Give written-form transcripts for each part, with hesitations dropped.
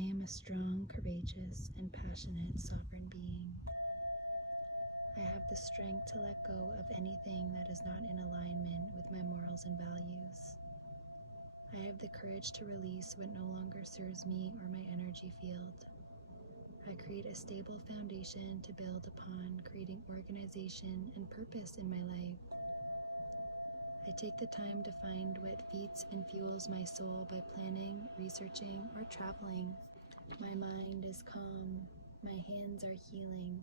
I am a strong, courageous, and passionate sovereign being. I have the strength to let go of anything that is not in alignment with my morals and values. I have the courage to release what no longer serves me or my energy field. I create a stable foundation to build upon, creating organization and purpose in my life. I take the time to find what feeds and fuels my soul by planning, researching, or traveling. My mind is calm. My hands are healing.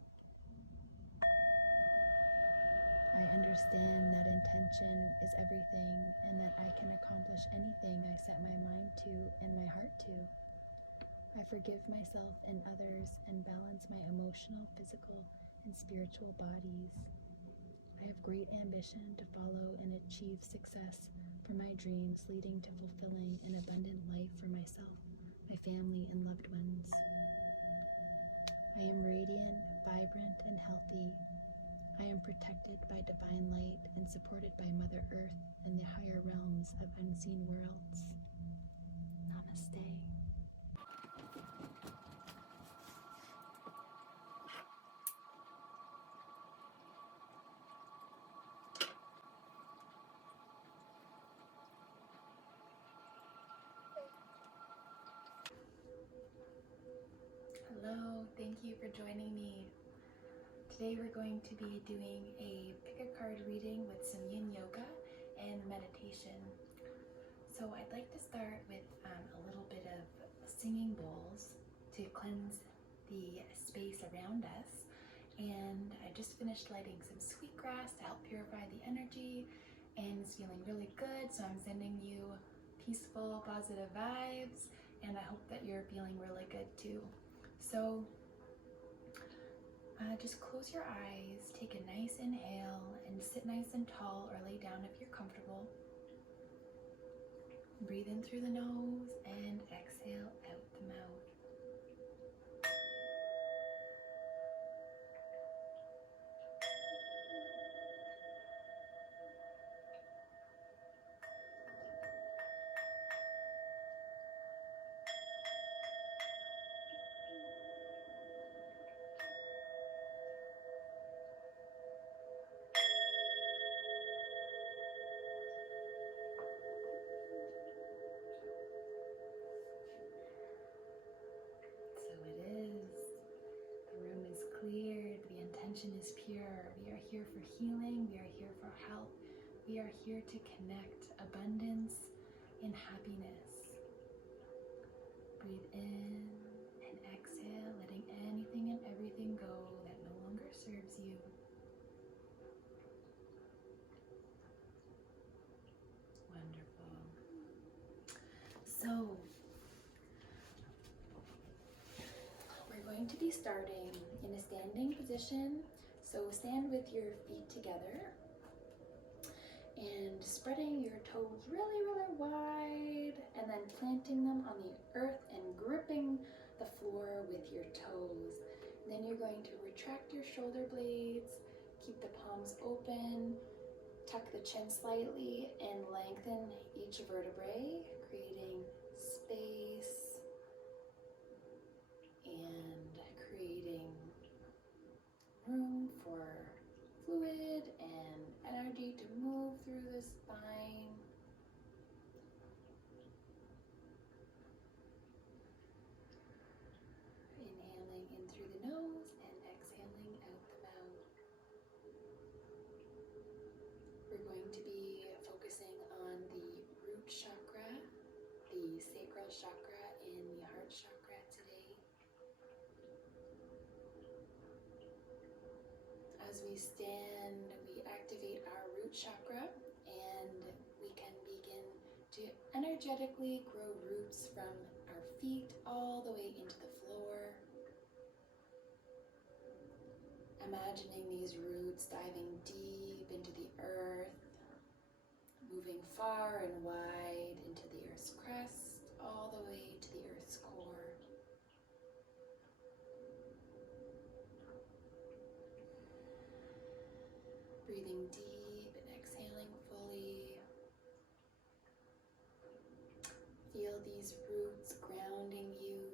I understand that intention is everything and that I can accomplish anything I set my mind to and my heart to. I forgive myself and others and balance my emotional, physical, and spiritual bodies. I have great ambition to follow and achieve success for my dreams, leading to fulfilling an abundant life for myself, my family, and loved ones. I am radiant, vibrant, and healthy. I am protected by divine light and supported by Mother Earth and the higher realms of unseen worlds. Namaste. Hello, thank you for joining me. Today we're going to be doing a pick a card reading with some yin yoga and meditation. So I'd like to start with a little bit of singing bowls to cleanse the space around us. And I just finished lighting some sweetgrass to help purify the energy, and it's feeling really good. So I'm sending you peaceful, positive vibes, and I hope that you're feeling really good too. So just close your eyes, take a nice inhale, and sit nice and tall or lay down if you're comfortable. Breathe in through the nose and exhale out the mouth. So it is. The room is cleared. The intention is pure. We are here for healing. We are here for help. We are here to connect abundance and happiness. Breathe in and exhale, letting anything and everything go that no longer serves you. Wonderful. So, we're going to be starting in a standing position. So stand with your feet together and spreading your toes really, really wide, and then planting them on the earth and gripping the floor with your toes. And then you're going to retract your shoulder blades, keep the palms open, tuck the chin slightly, and lengthen each vertebrae, creating space and creating room for fluid and energy to move through the spine. Inhaling in through the nose and exhaling out the mouth. We're going to be focusing on the root chakra, the sacral chakra, and the heart chakra today. As we stand, we activate our root chakra, and we can begin to energetically grow roots from our feet all the way into the floor. Imagining these roots diving deep into the earth, moving far and wide into the earth's crust, all the way to the earth's core. Breathing deep and exhaling fully. Feel these roots grounding you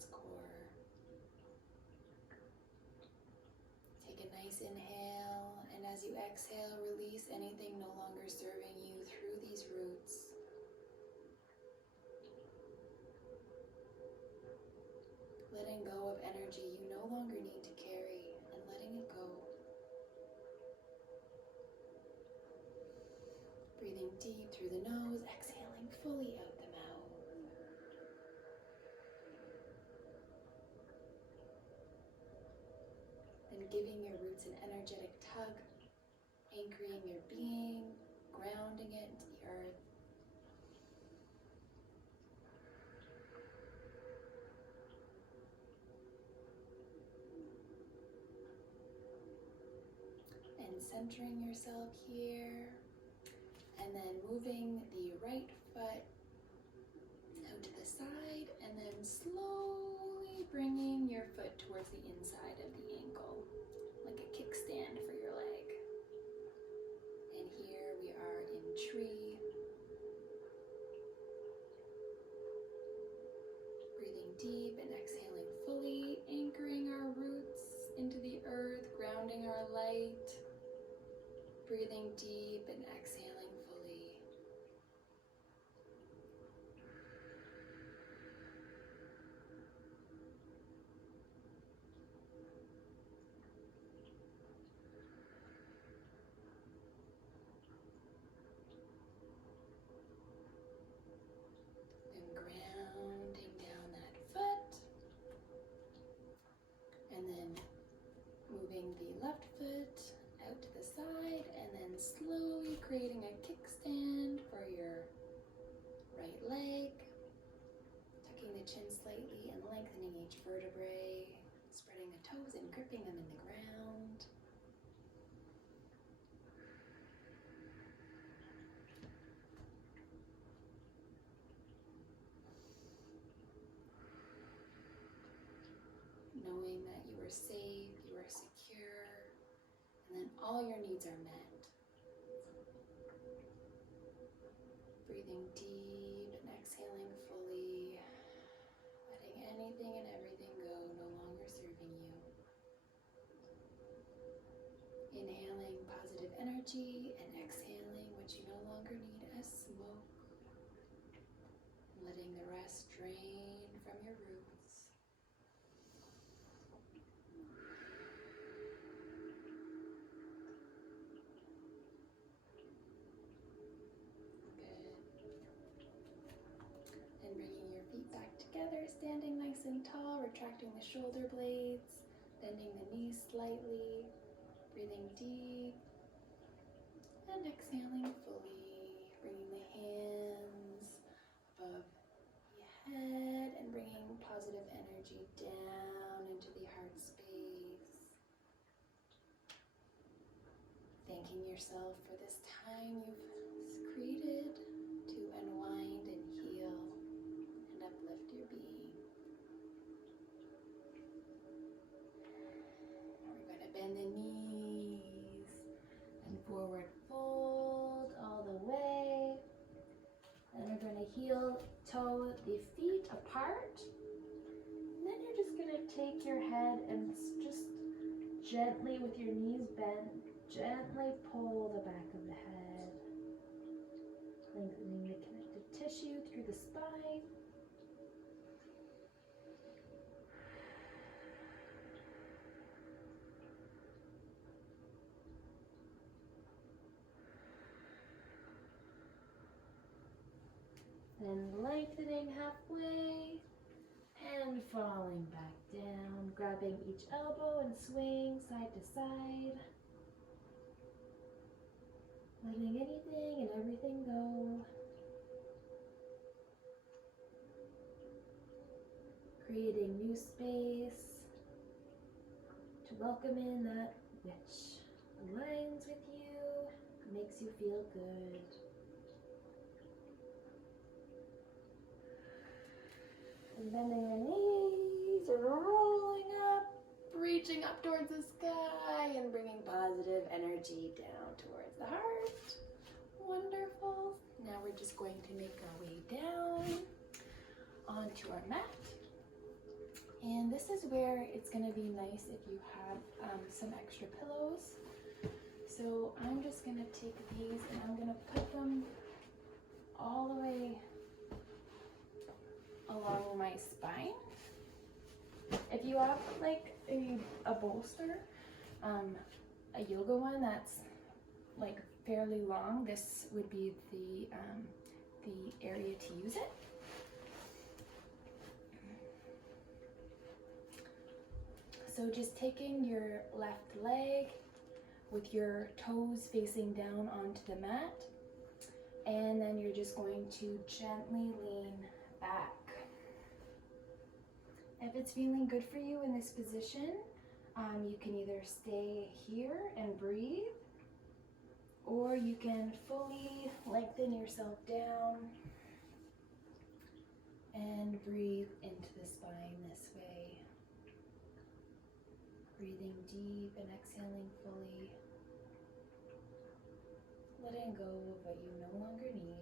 its core. Take a nice inhale, and as you exhale, release anything no longer serving you through these roots. Letting go of energy you no longer need to carry and letting it go. Breathing deep through the nose, exhaling fully out the mouth. Then giving your roots an energetic tug, anchoring your being, grounding it into the earth. And centering yourself here. And then moving the right foot out to the side, and then slowly bringing your foot towards the inside of the ankle, like a kickstand for your leg. And here we are in tree. Breathing deep and exhaling fully, anchoring our roots into the earth, grounding our light. Breathing deep and exhaling fully. Then grounding down that foot. And then moving the left foot out to the side, and then slowly creating a kickstand for your right leg, tucking the chin slightly and lengthening each vertebrae, spreading the toes and gripping them in the ground. Knowing that you are safe, you are secure, and then all your needs are met. Breathing deep and exhaling fully, letting anything and everything go, no longer serving you. Inhaling positive energy and exhaling what you no longer need as smoke. Letting the rest drain from your roots. And bringing your feet back together, standing nice and tall, retracting the shoulder blades, bending the knees slightly, breathing deep, and exhaling fully, bringing the hands above the head and bringing positive energy down into the heart space. Thanking yourself for this time you've created to unwind and heal and uplift your being. We're going to bend the knees and forward fold all the way. Then we're going to heel toe the feet apart. And then you're just going to take your head and just gently, with your knees bent, gently pull the back of the head, lengthening the connective tissue through the spine. Then lengthening halfway and falling back down, grabbing each elbow and swing side to side. Letting anything and everything go. Creating new space to welcome in that which aligns with you, makes you feel good. And bending the knees and rolling up, reaching up towards the sky and bringing positive energy down towards the heart. Wonderful. Now we're just going to make our way down onto our mat. And this is where it's going to be nice if you have some extra pillows. So I'm just going to take these and I'm going to put them all the way along my spine. If you have like a bolster, a yoga one that's like fairly long, this would be the area to use it. So just taking your left leg with your toes facing down onto the mat, and then you're just going to gently lean back. If it's feeling good for you in this position, you can either stay here and breathe, or you can fully lengthen yourself down and breathe into the spine this way. Breathing deep and exhaling fully, letting go of what you no longer need.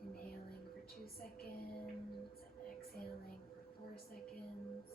Inhaling for 2 seconds, exhaling for 4 seconds.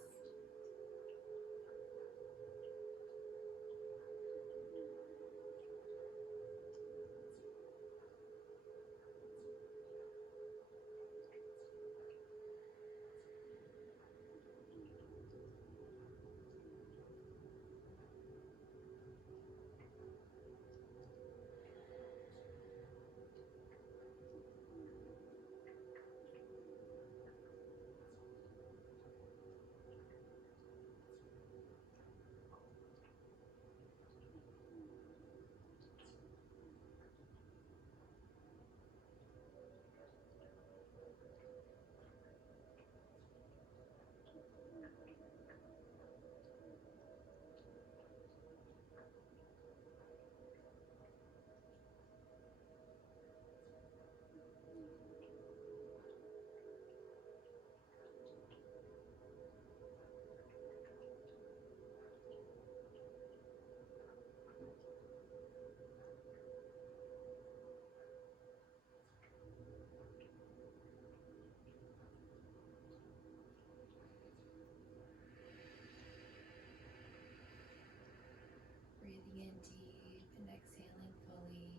Breathing in deep and exhaling fully,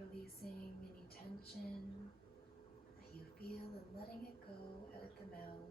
releasing any tension that you feel and letting it go out the mouth.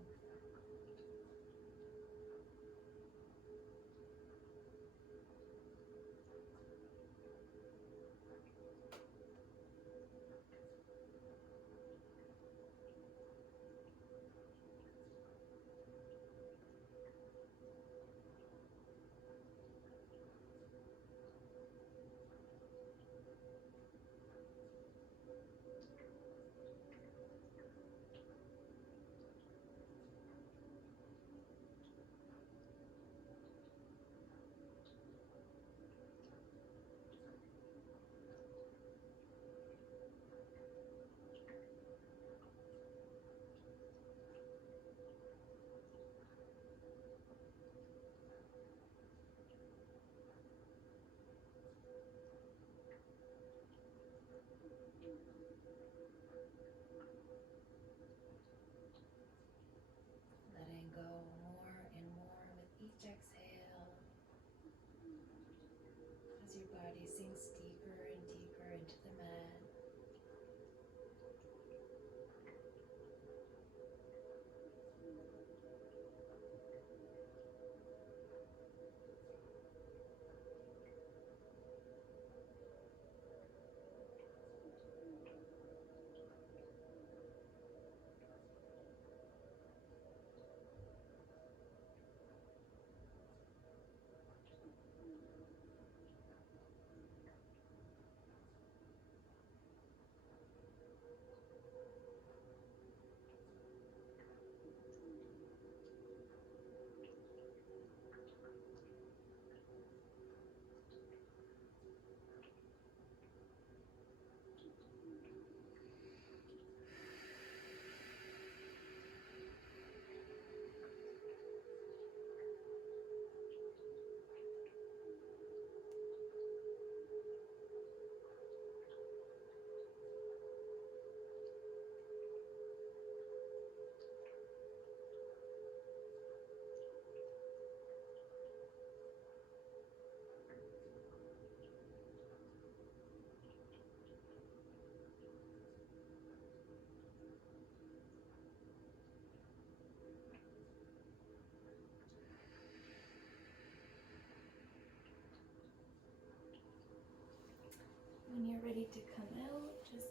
to come out, just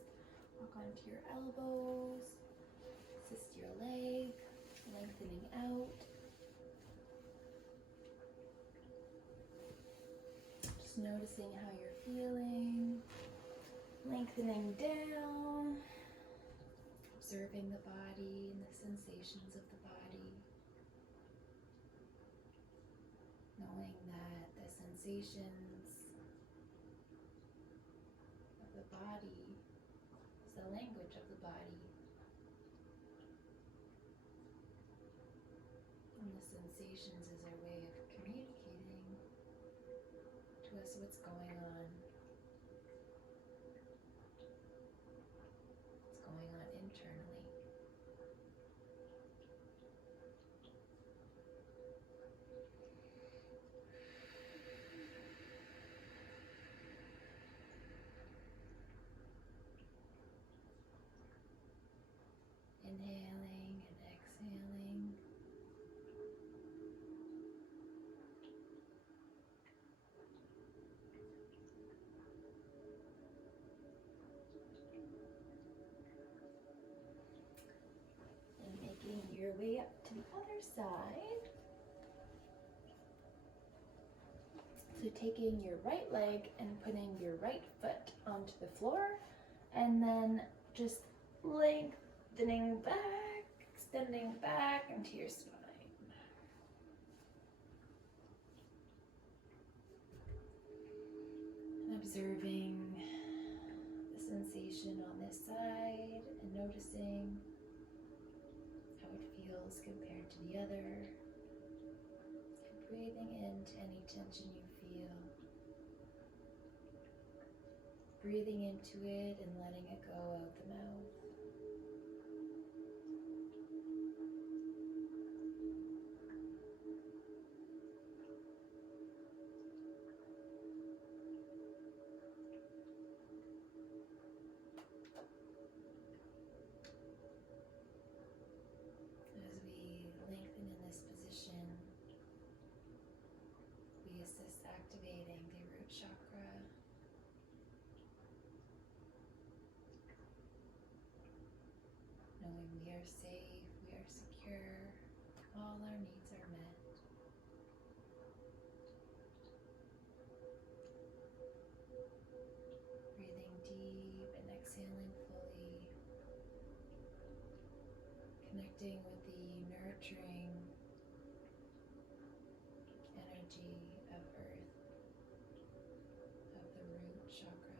walk onto your elbows, assist your leg, lengthening out. Just noticing how you're feeling, lengthening down, observing the body and the sensations of the body, knowing that the sensations of the body is the language of the body, and the sensations is our way of communicating to us what's going on. What's going on internally. Inhaling and exhaling. And making your way up to the other side. So taking your right leg and putting your right foot onto the floor, and then just lengthening back, extending back into your spine. And observing the sensation on this side and noticing how it feels compared to the other. And breathing into any tension you feel. Breathing into it and letting it go out the mouth. As we lengthen in this position, we assist activating the root chakra. Knowing we are safe, we are secure, all our needs are met. Breathing deep and exhaling fully. Connecting with the nurturing energy of earth, of the root chakra.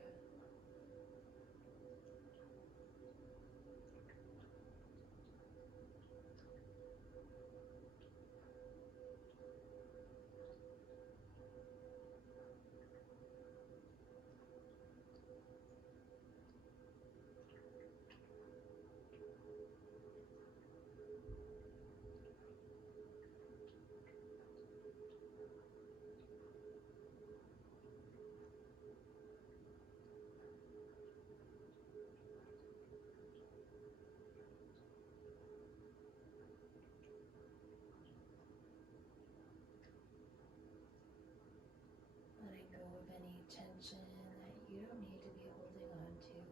Letting go of any tension that you don't need to be holding on to,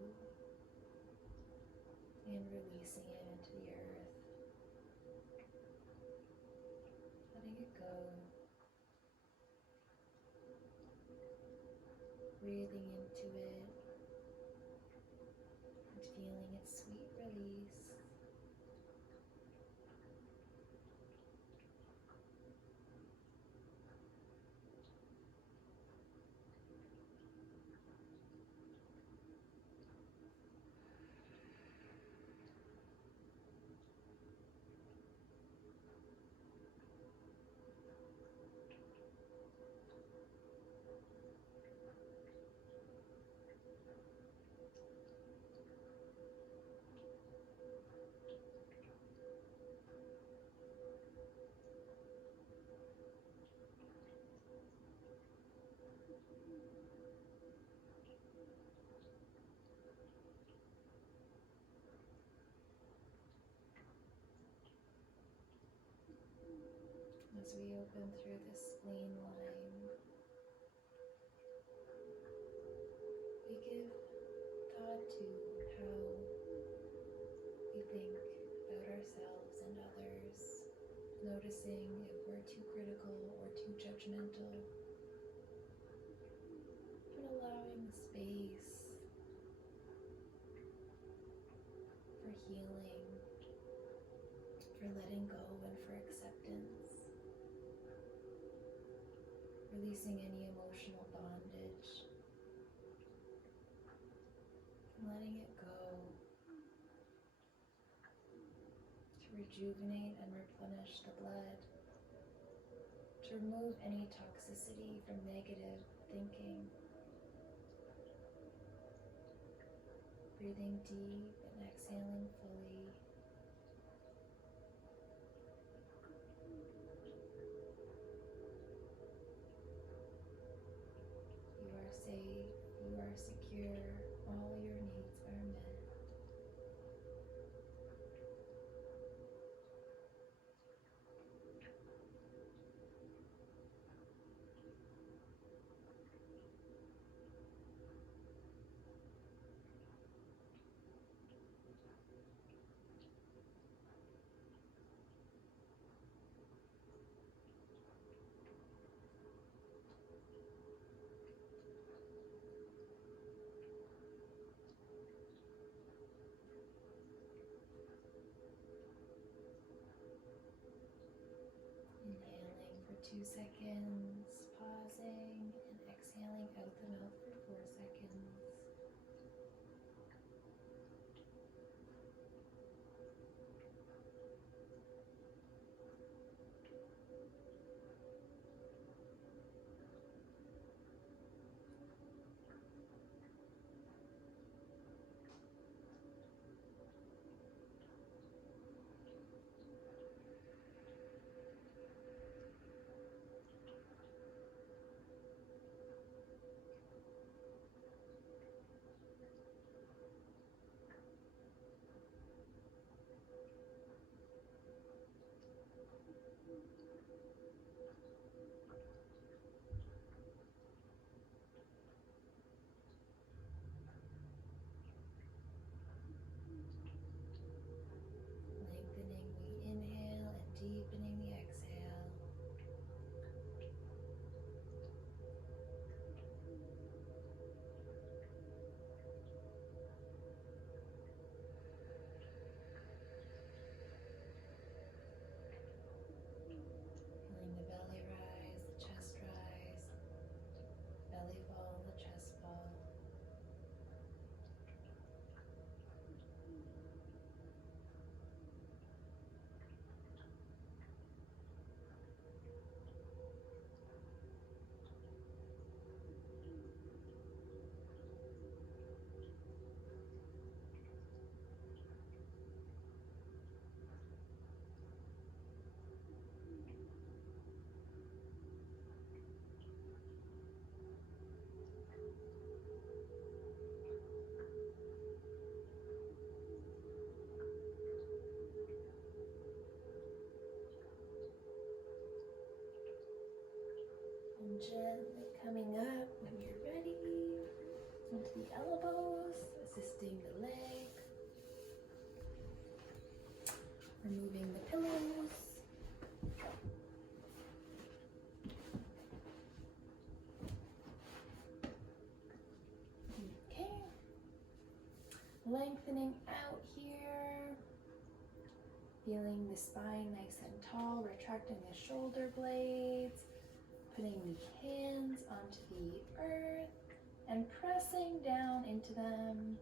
and releasing it into the earth. Letting it go. Breathing into it and feeling its sweet release. As we open through the spleen line, we give taught to how we think about ourselves and others, noticing if we're too critical or too judgmental, and allowing space for healing, for letting go and for acceptance, releasing any emotional bondage, and letting it go to rejuvenate and replenish the blood, to remove any toxicity from negative thinking. Breathing deep and exhaling fully. You are safe, you are secure, all your needs are met. Inhaling for 2 seconds, pausing, and exhaling out the mouth for 4 seconds. Lengthening the inhale and deepening the exhale. Feeling the belly rise, the chest rise, belly fall, the chest fall. And gently coming up when you're ready into the elbows, assisting the leg, removing the pillows. Okay, lengthening out here, feeling the spine nice and tall, retracting the shoulder blades, putting the hands onto the earth and pressing down into them,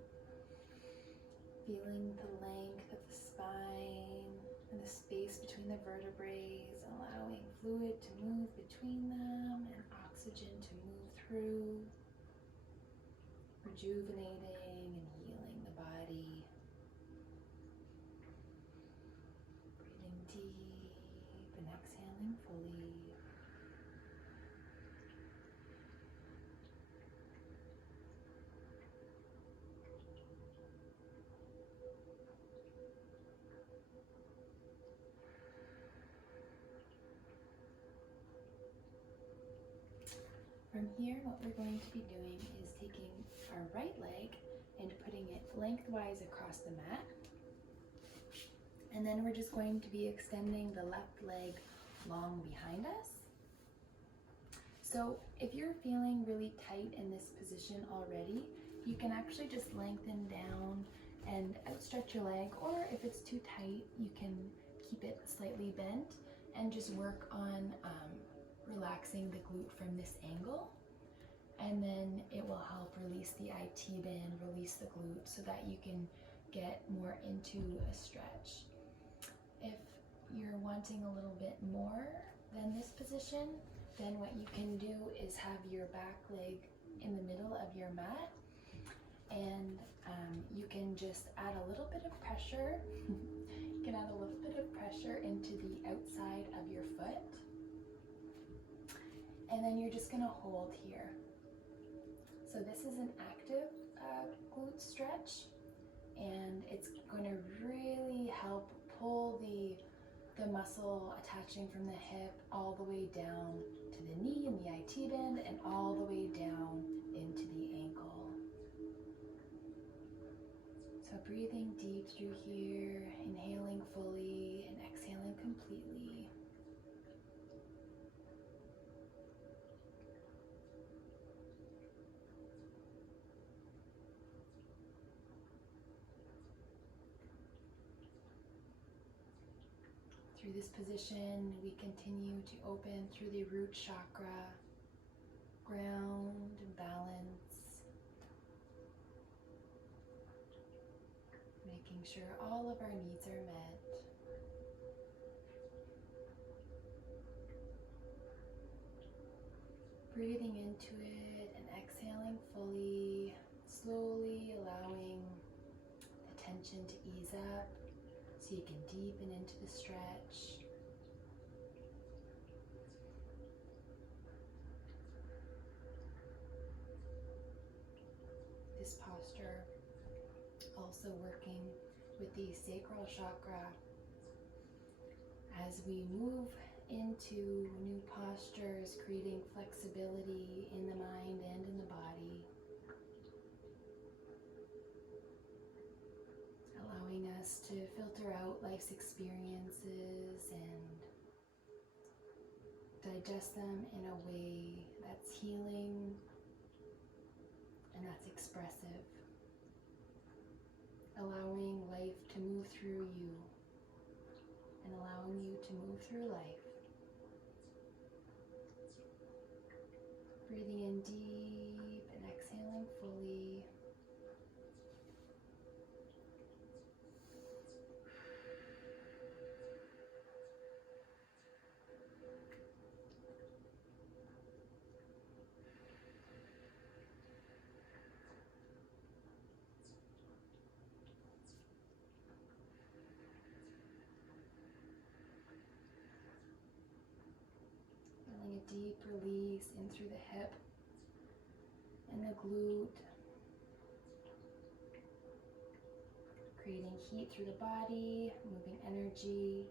feeling the length of the spine and the space between the vertebrae, allowing fluid to move between them and oxygen to move through, rejuvenating and healing the body. Breathing deep and exhaling fully. From here, what we're going to be doing is taking our right leg and putting it lengthwise across the mat. And then we're just going to be extending the left leg long behind us. So if you're feeling really tight in this position already, you can actually just lengthen down and outstretch your leg, or if it's too tight, you can keep it slightly bent and just work on relaxing the glute from this angle. And then it will help release the IT band, release the glute, so that you can get more into a stretch. If you're wanting a little bit more than this position, then what you can do is have your back leg in the middle of your mat, and you can just add a little bit of pressure. You can add a little bit of pressure into the outside of your foot, and then you're just gonna hold here. So this is an active glute stretch, and it's going to really help pull the muscle attaching from the hip all the way down to the knee and the IT band, and all the way down into the ankle. So breathing deep through here, inhaling fully and exhaling completely. Through this position, we continue to open through the root chakra, ground and balance, making sure all of our needs are met. Breathing into it and exhaling fully, slowly allowing the tension to ease up so you can deepen into the stretch. This posture also working with the sacral chakra as we move into new postures, creating flexibility in the mind and in the body, allowing us to filter out life's experiences and digest them in a way that's healing and that's expressive, allowing life to move through you and allowing you to move through life. Breathing in deep and exhaling fully. Feeling a deep release in through the hip and the glute, creating heat through the body, moving energy.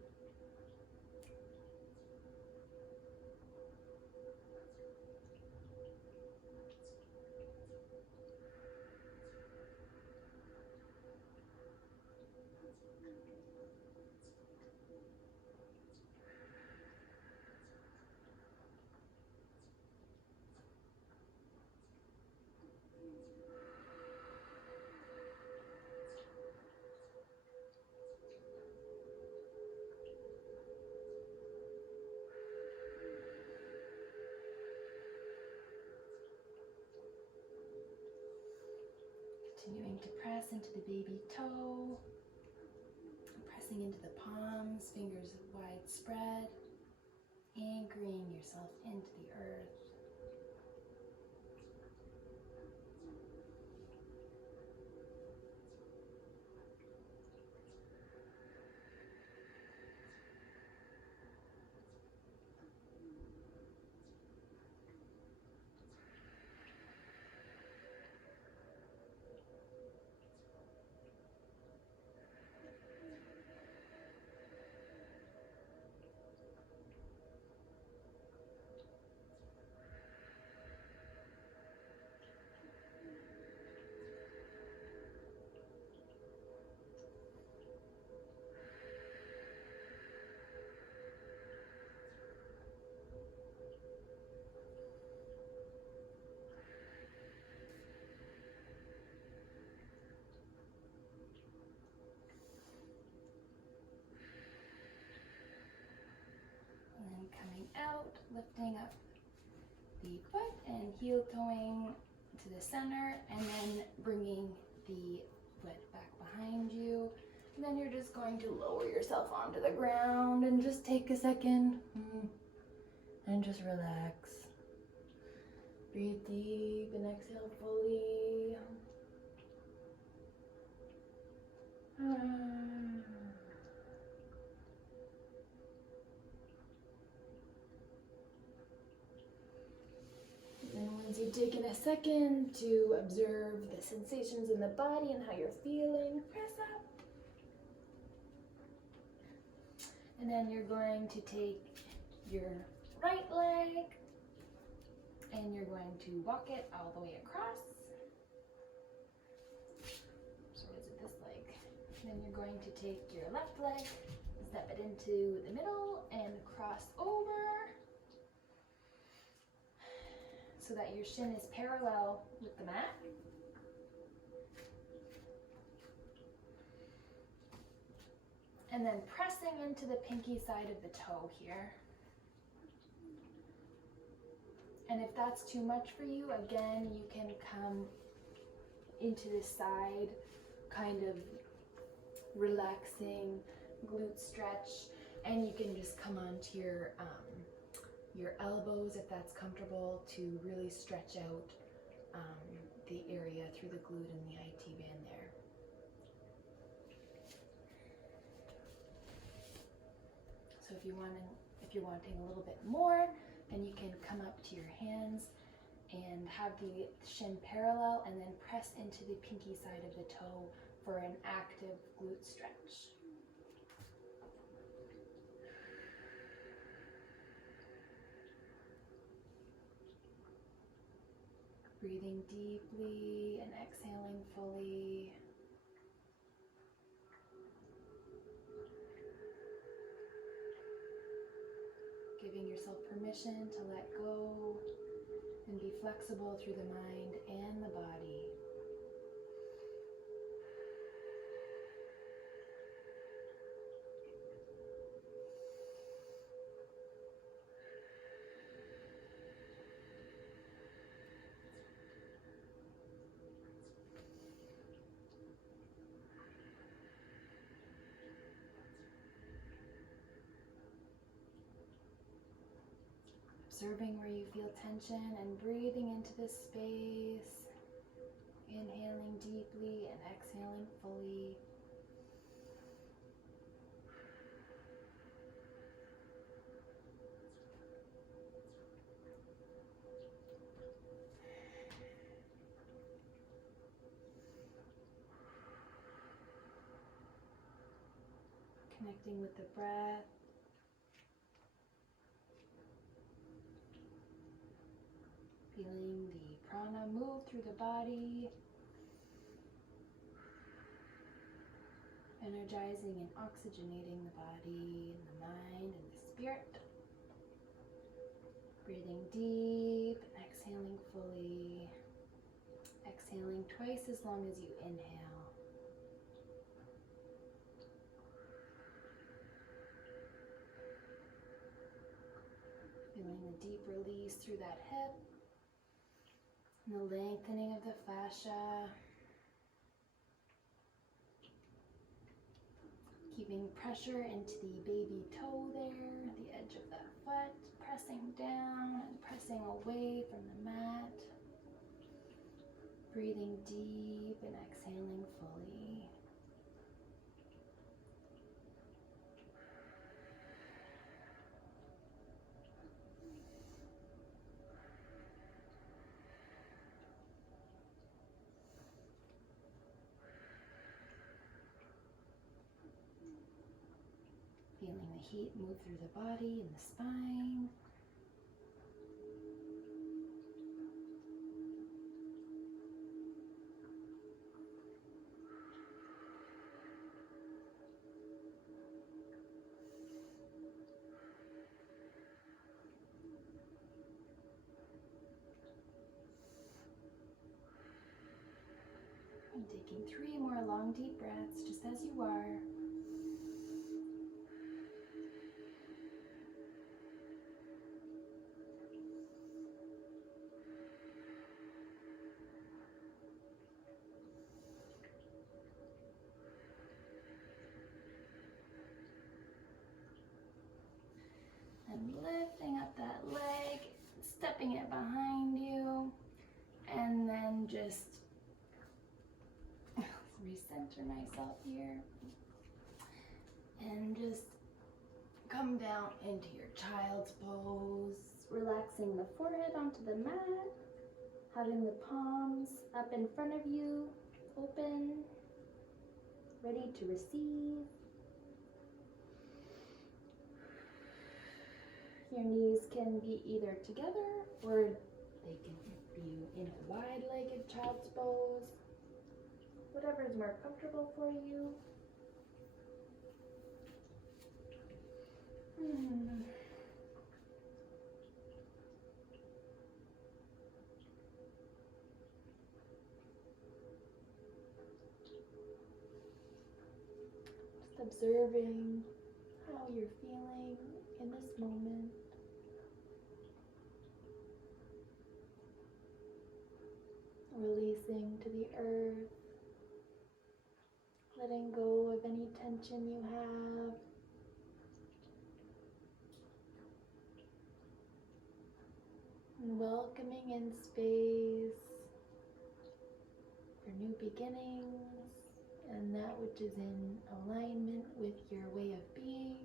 Continuing to press into the baby toe, pressing into the palms, fingers wide spread, anchoring yourself into the earth. out, lifting up the foot and heel toeing to the center, and then bringing the foot back behind you. And then you're just going to lower yourself onto the ground and just take a second and just relax. Breathe deep and exhale fully. And once you've taken a second to observe the sensations in the body and how you're feeling, press up. And then you're going to take your right leg and you're going to walk it all the way across. So is it this leg? And then you're going to take your left leg, step it into the middle and cross over so that your shin is parallel with the mat. And then pressing into the pinky side of the toe here. And if that's too much for you, again, you can come into the side, kind of relaxing glute stretch, and you can just come onto your elbows if that's comfortable to really stretch out the area through the glute and the IT band there. So if you're wanting a little bit more, then you can come up to your hands and have the shin parallel and then press into the pinky side of the toe for an active glute stretch. Breathing deeply and exhaling fully. Giving yourself permission to let go and be flexible through the mind and the body. Observing where you feel tension and breathing into this space, inhaling deeply and exhaling fully. Connecting with the breath. Feeling the prana move through the body, energizing and oxygenating the body and the mind and the spirit. Breathing deep and exhaling fully. Exhaling twice as long as you inhale. Feeling the deep release through that hip. And the lengthening of the fascia. Keeping pressure into the baby toe there, the edge of that foot, pressing down and pressing away from the mat. Breathing deep and exhaling fully. Feeling the heat move through the body and the spine. And taking 3 more long deep breaths just as you are. center myself here. And just come down into your child's pose, relaxing the forehead onto the mat, having the palms up in front of you, open, ready to receive. Your knees can be either together or they can be in a wide-legged child's pose, whatever is more comfortable for you. Just observing how you're feeling in this moment. Releasing to the earth, letting go of any tension you have. And welcoming in space for new beginnings and that which is in alignment with your way of being.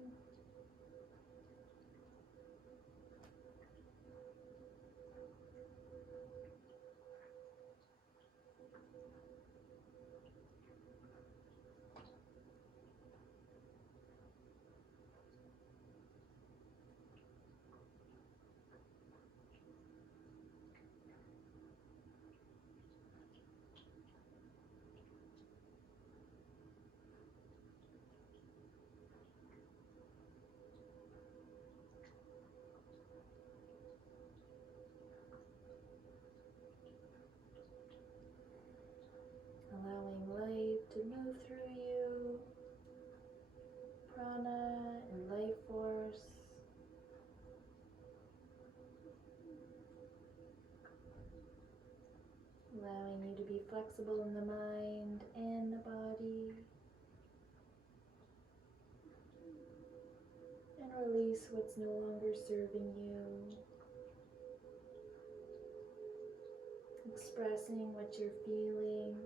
Allowing light to move through you, prana and life force. Allowing you to be flexible in the mind and the body. And release what's no longer serving you. Expressing what you're feeling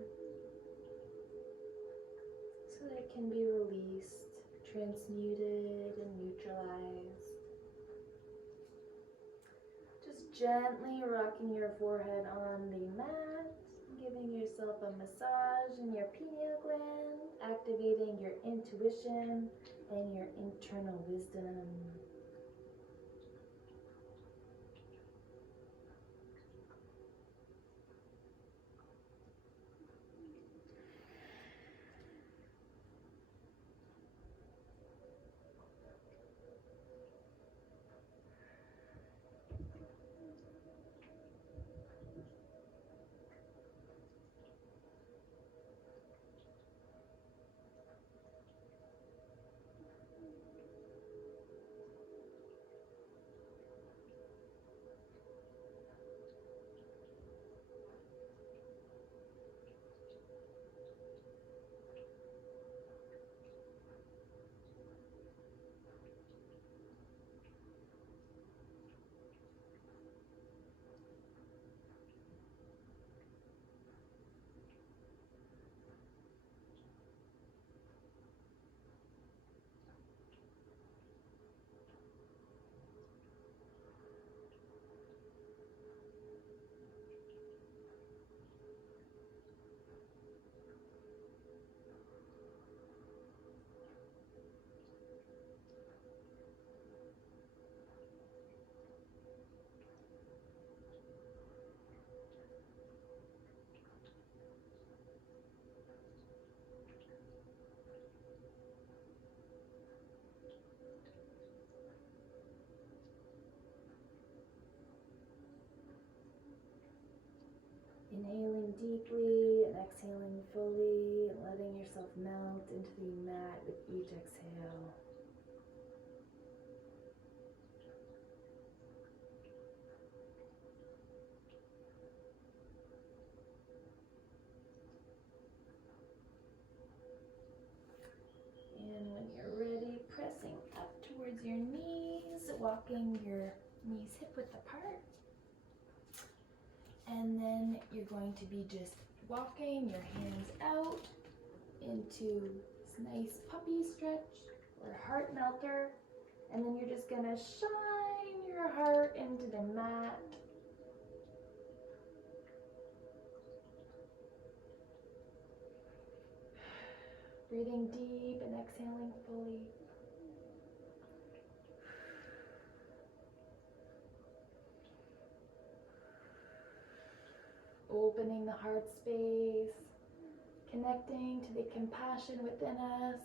so that it can be released, transmuted, and neutralized. Just gently rocking your forehead on the mat, giving yourself a massage in your pineal gland, activating your intuition and your internal wisdom. Inhaling deeply and exhaling fully, letting yourself melt into the mat with each exhale. And when you're ready, pressing up towards your knees, walking your knees hip width apart. And then you're going to be just walking your hands out into this nice puppy stretch or heart melter. And then you're just gonna shine your heart into the mat. Breathing deep and exhaling fully. Opening the heart space, connecting to the compassion within us,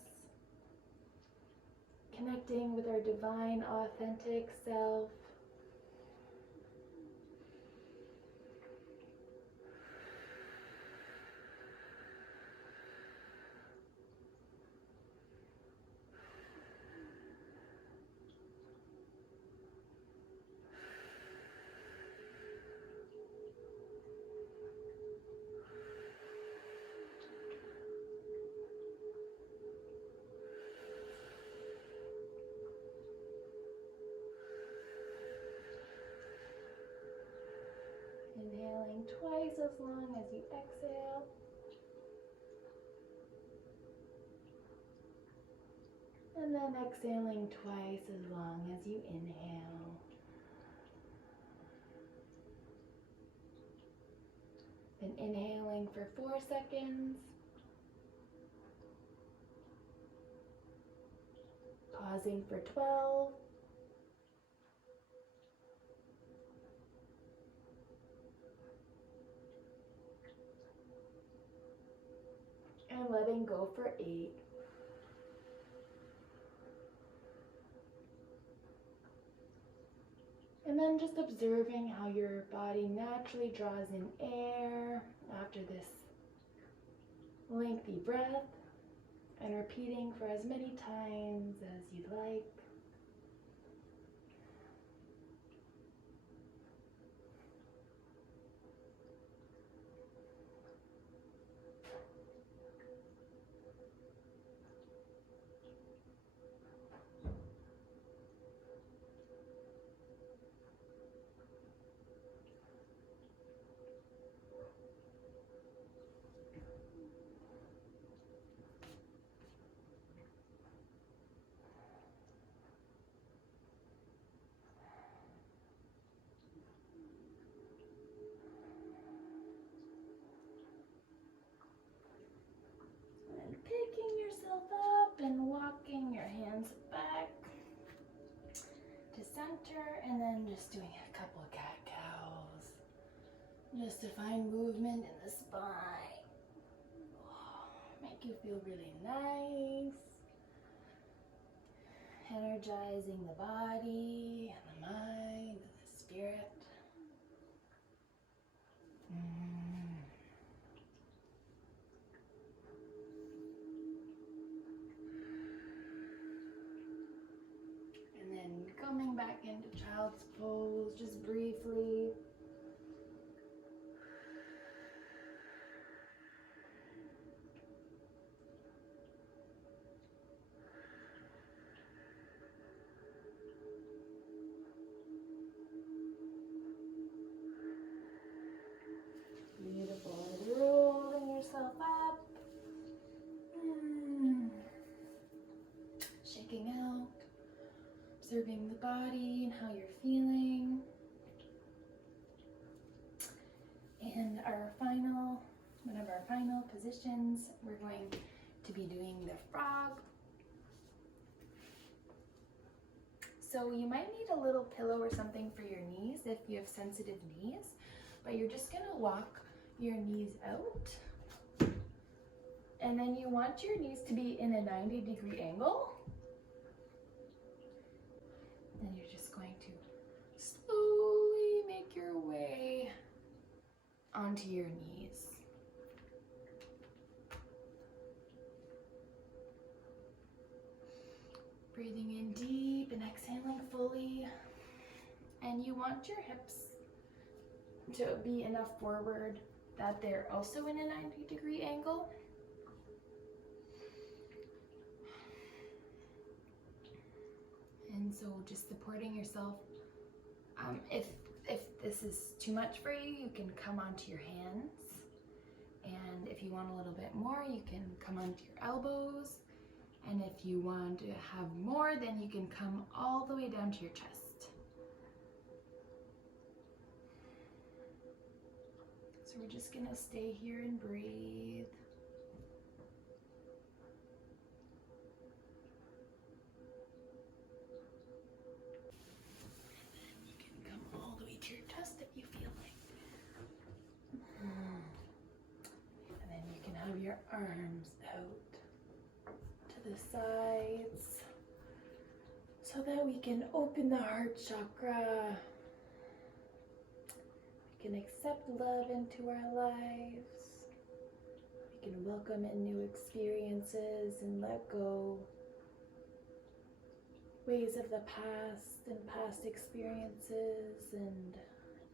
connecting with our divine, authentic self. Inhaling twice as long as you exhale. And then exhaling twice as long as you inhale. Then inhaling for 4 seconds. Pausing for 12. And letting go for 8. And then just observing how your body naturally draws in air after this lengthy breath, and repeating for as many times as you'd like. And picking yourself up and walking your hands back to center, and then just doing a couple of cat-cows just to find movement in the spine. Make you feel really nice. Energizing the body and the mind and the spirit. And then coming back into child's pose just briefly. Beautiful. Rolling yourself up. Shaking out. Observing the body and how you're feeling. And one of our final positions, we're going to be doing the frog. So you might need a little pillow or something for your knees if you have sensitive knees, but you're just gonna walk your knees out. And then you want your knees to be in a 90-degree angle. And you're just going to slowly make your way onto your knees. Breathing in deep and exhaling fully. And you want your hips to be enough forward that they're also in a 90-degree angle. And so just supporting yourself. If this is too much for you, you can come onto your hands And if you want a little bit more, you can come onto your elbows. And if you want to have more, then you can come all the way down to your chest. So we're just gonna stay here and breathe. You can come all the way to your chest if you feel like. And then you can have your arms out to the sides so that we can open the heart chakra. We can accept love into our lives. We can welcome in new experiences and let go ways of the past and past experiences and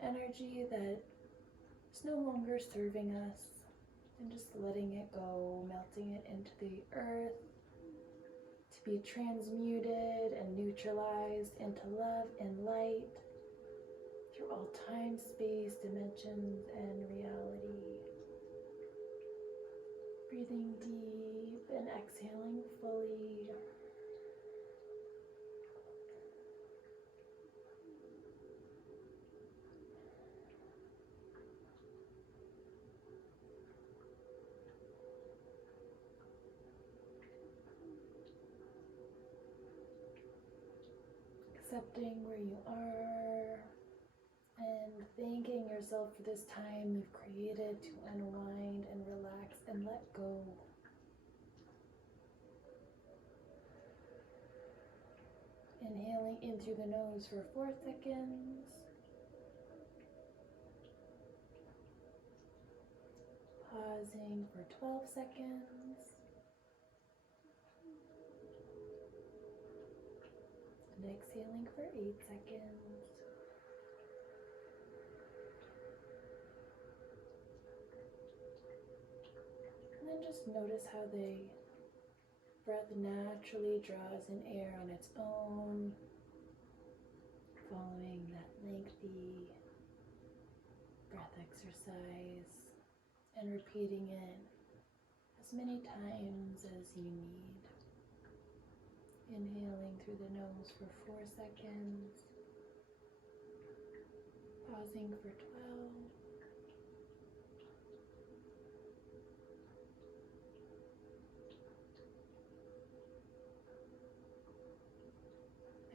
energy that is no longer serving us, and just letting it go, melting it into the earth to be transmuted and neutralized into love and light through all time, space, dimensions, and reality. Breathing deep and exhaling fully. Accepting where you are and thanking yourself for this time you've created to unwind and relax and let go. Inhaling in through the nose for 4 seconds. Pausing for 12 seconds. And exhaling for 8 seconds. And then just notice how the breath naturally draws in air on its own, following that lengthy breath exercise and repeating it as many times as you need. Inhaling through the nose for 4 seconds, pausing for 12,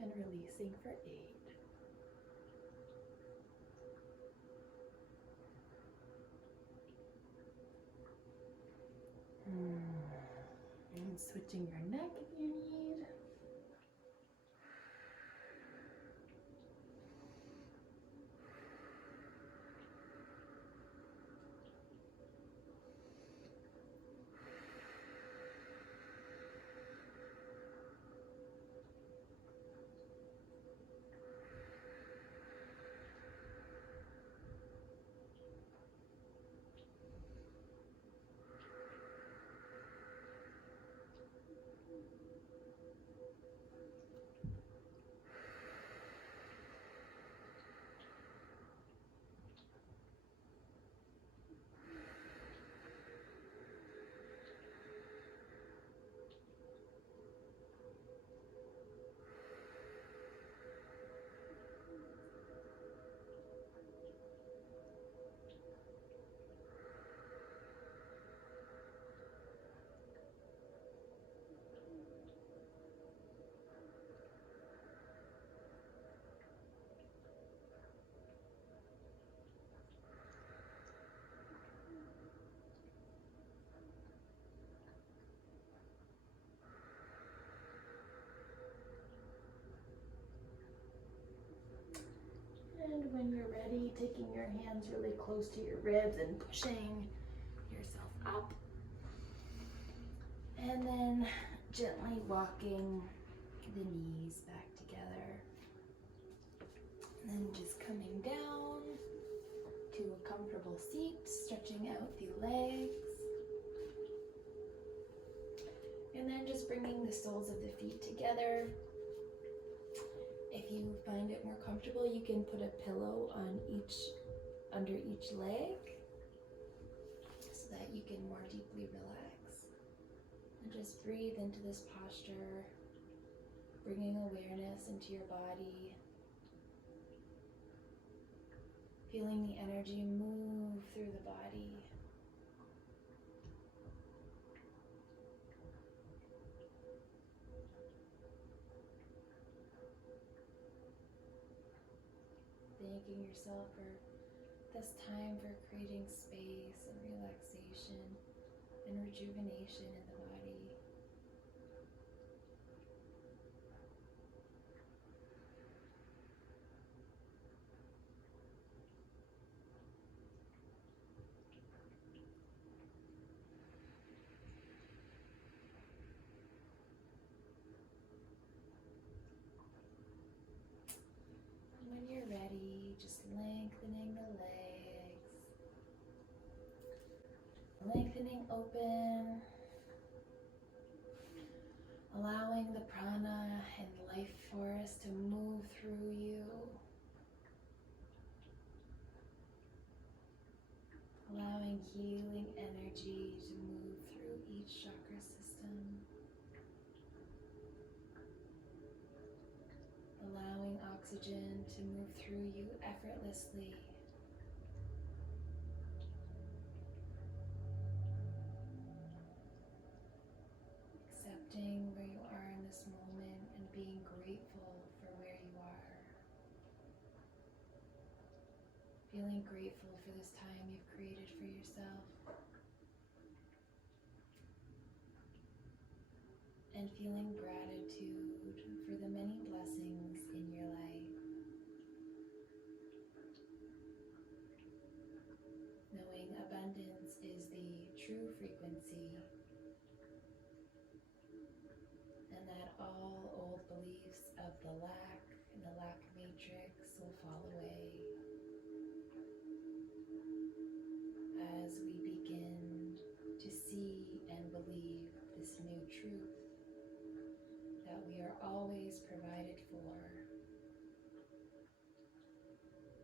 and releasing for 8. And switching your neck if you need. And when you're ready, taking your hands really close to your ribs and pushing yourself up. And then gently walking the knees back together. And then just coming down to a comfortable seat, stretching out the legs. And then just bringing the soles of the feet together. If you find it more comfortable, you can put a pillow on under each leg so that you can more deeply relax. And just breathe into this posture, bringing awareness into your body, feeling the energy move through the body. Thanking yourself for this time for creating space and relaxation and rejuvenation in the body. And when you're ready, just lengthening the legs, lengthening open, allowing the prana and life force to move through you, allowing healing energy to move through each chakra system, allowing oxygen to move through you effortlessly. Accepting where you are in this moment and being grateful for where you are. Feeling grateful for this time you've created for yourself. And feeling gratitude for the many blessings in your life. Knowing abundance is the true frequency, and that all old beliefs of the lack and the lack matrix will fall away as we begin to see and believe this new truth that we are always provided for.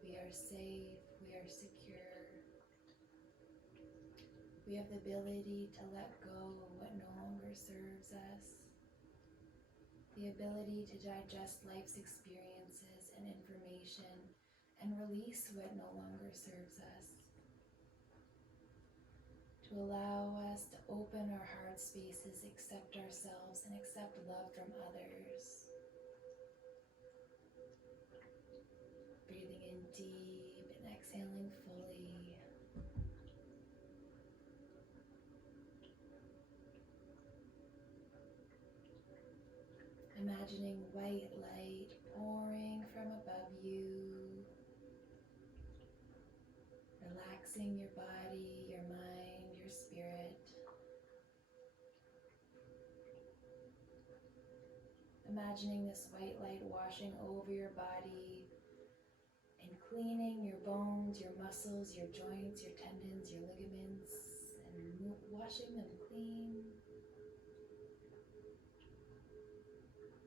We are safe, we are secure. We have the ability to let go of what no longer serves us. The ability to digest life's experiences and information and release what no longer serves us. To allow us to open our heart spaces, accept ourselves, and accept love from others. Breathing in deep and exhaling fully. Imagining white light pouring from above you, relaxing your body, your mind, your spirit. Imagining this white light washing over your body and cleaning your bones, your muscles, your joints, your tendons, your ligaments, and washing them clean.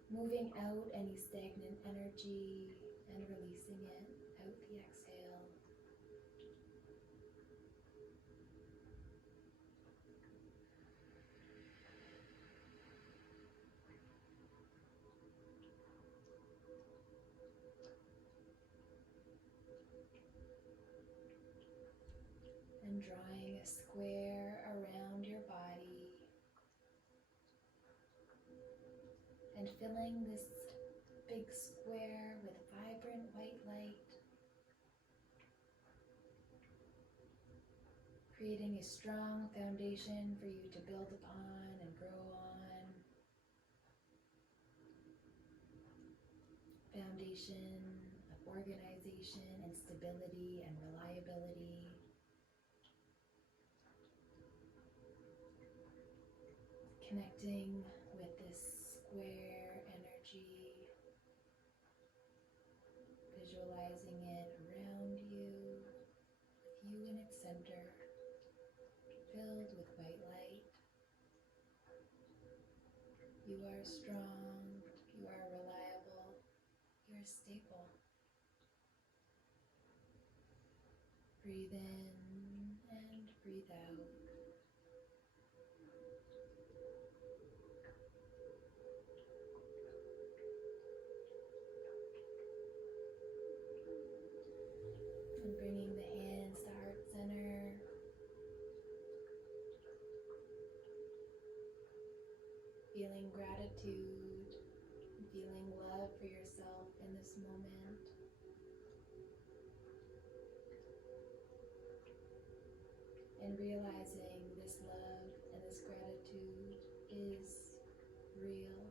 Moving out any stagnant energy and releasing it out the exhale. And drawing a square around your body and filling this big square with vibrant white light, creating a strong foundation for you to build upon and grow on. Foundation of organization and stability and reliability. Connecting with this square energy, visualizing it around you, with you in its center, filled with white light. You are strong, you are reliable, you are stable. Breathe in and breathe out. and realizing this love and this gratitude is real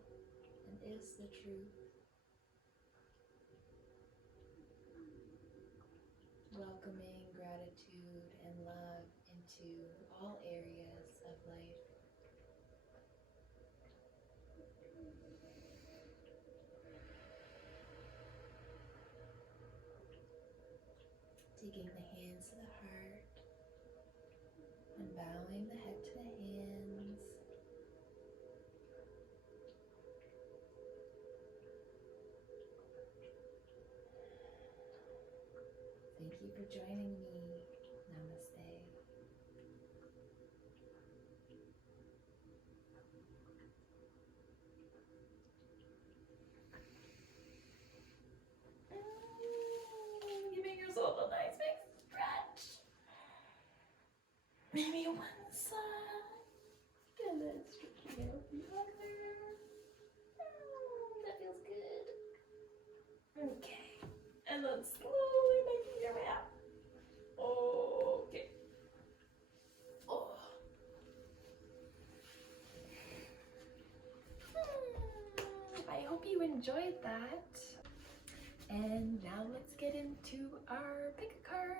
and is the truth. Welcoming gratitude and love into all areas of life. Taking the hands to the heart and bowing the head to the hands. Thank you for joining me. Namaste. Giving yourself a nice big stretch. Maybe one side. And then stretching out the other. That feels good. Okay. And then slowly making your way up. Okay. Oh. I hope you enjoyed that. And now let's get into our pick a cards.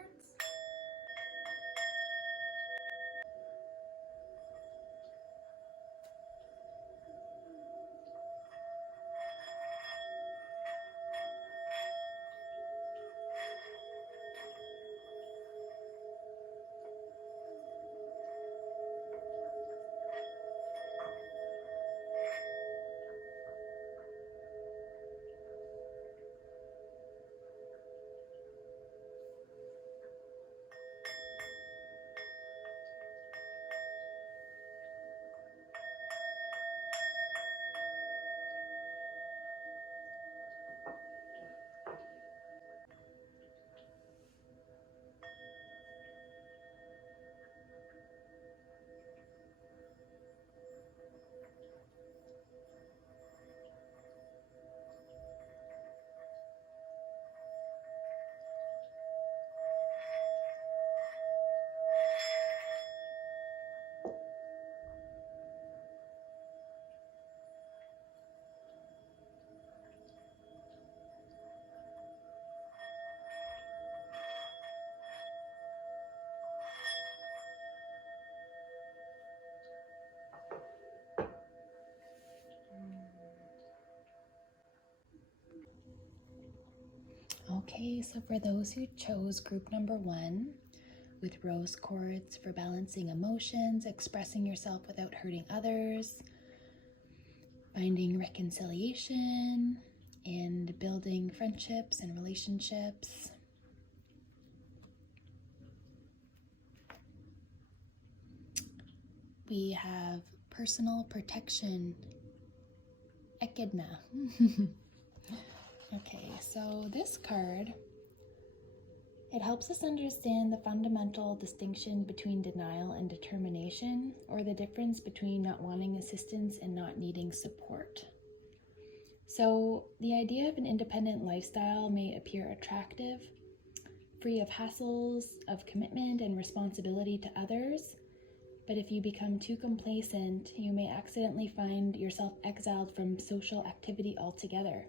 Okay, so for those who chose group number 1, with rose quartz for balancing emotions, expressing yourself without hurting others, finding reconciliation, and building friendships and relationships. We have personal protection, Echidna. Okay, so this card, it helps us understand the fundamental distinction between denial and determination, or the difference between not wanting assistance and not needing support. So the idea of an independent lifestyle may appear attractive, free of hassles, of commitment and responsibility to others, but if you become too complacent, you may accidentally find yourself exiled from social activity altogether.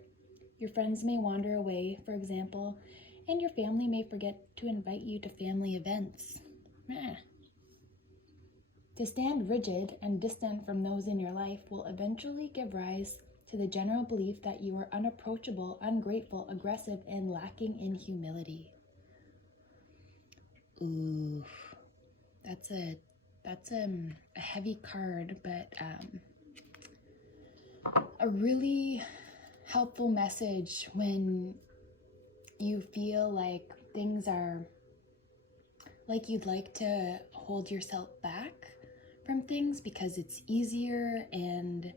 Your friends may wander away, for example, and your family may forget to invite you to family events. To stand rigid and distant from those in your life will eventually give rise to the general belief that you are unapproachable, ungrateful, aggressive, and lacking in humility. Ooh, that's a heavy card, but a really helpful message when you feel like things are like you'd like to hold yourself back from things because it's easier and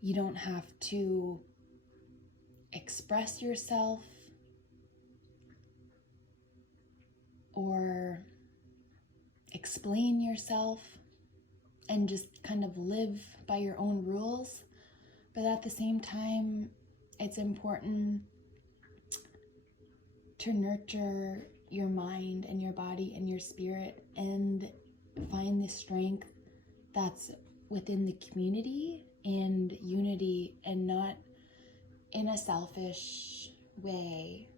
you don't have to express yourself or explain yourself and just kind of live by your own rules. But at the same time, it's important to nurture your mind and your body and your spirit and find the strength that's within the community and unity, and not in a selfish way.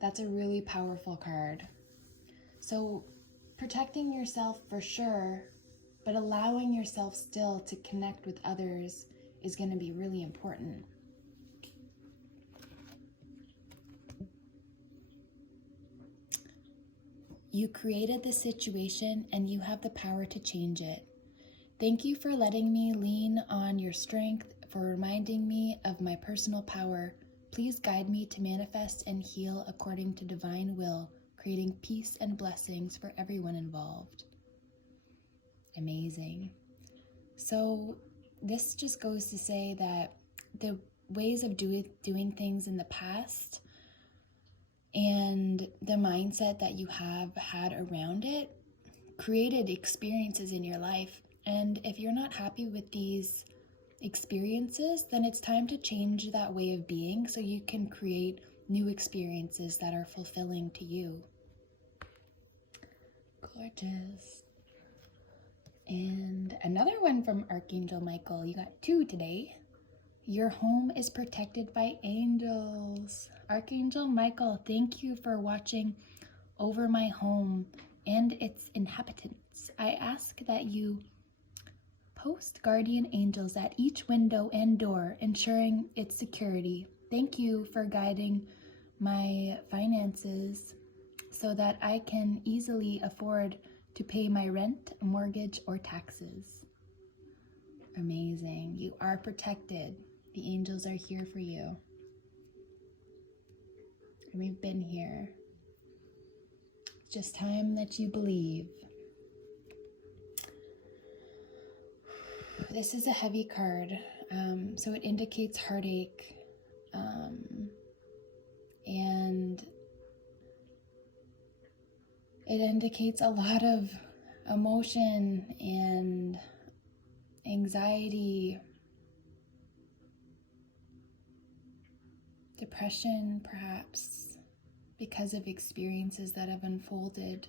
That's a really powerful card. So protecting yourself for sure, but allowing yourself still to connect with others is going to be really important. You created the situation and you have the power to change it. Thank you for letting me lean on your strength, for reminding me of my personal power. Please guide me to manifest and heal according to divine will, creating peace and blessings for everyone involved. Amazing. So this just goes to say that the ways of doing things in the past and the mindset that you have had around it created experiences in your life. And if you're not happy with these experiences, then it's time to change that way of being so you can create new experiences that are fulfilling to you. Gorgeous. And another one from Archangel Michael. You got two today. Your home is protected by angels. Archangel Michael, thank you for watching over my home and its inhabitants. I ask that you post guardian angels at each window and door, ensuring its security. Thank you for guiding my finances so that I can easily afford to pay my rent, mortgage, or taxes. Amazing. You are protected. The angels are here for you. And we've been here. It's just time that you believe. This is a heavy card, so it indicates heartache, and it indicates a lot of emotion and anxiety, depression perhaps, because of experiences that have unfolded.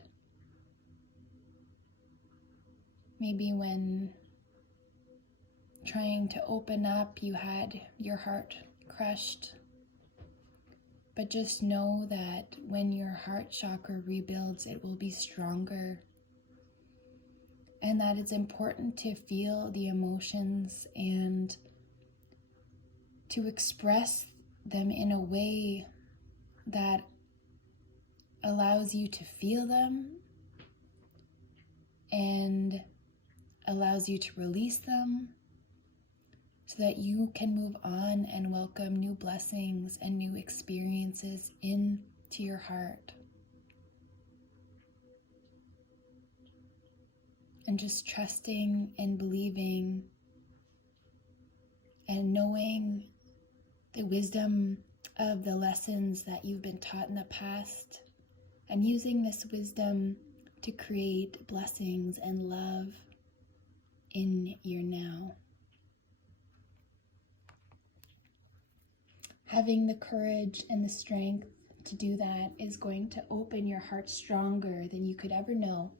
Maybe when trying to open up, you had your heart crushed. But just know that when your heart chakra rebuilds, it will be stronger. And that it's important to feel the emotions and to express them in a way that allows you to feel them and allows you to release them, so that you can move on and welcome new blessings and new experiences into your heart. And just trusting and believing and knowing the wisdom of the lessons that you've been taught in the past, and using this wisdom to create blessings and love in your now. Having the courage and the strength to do that is going to open your heart stronger than you could ever know.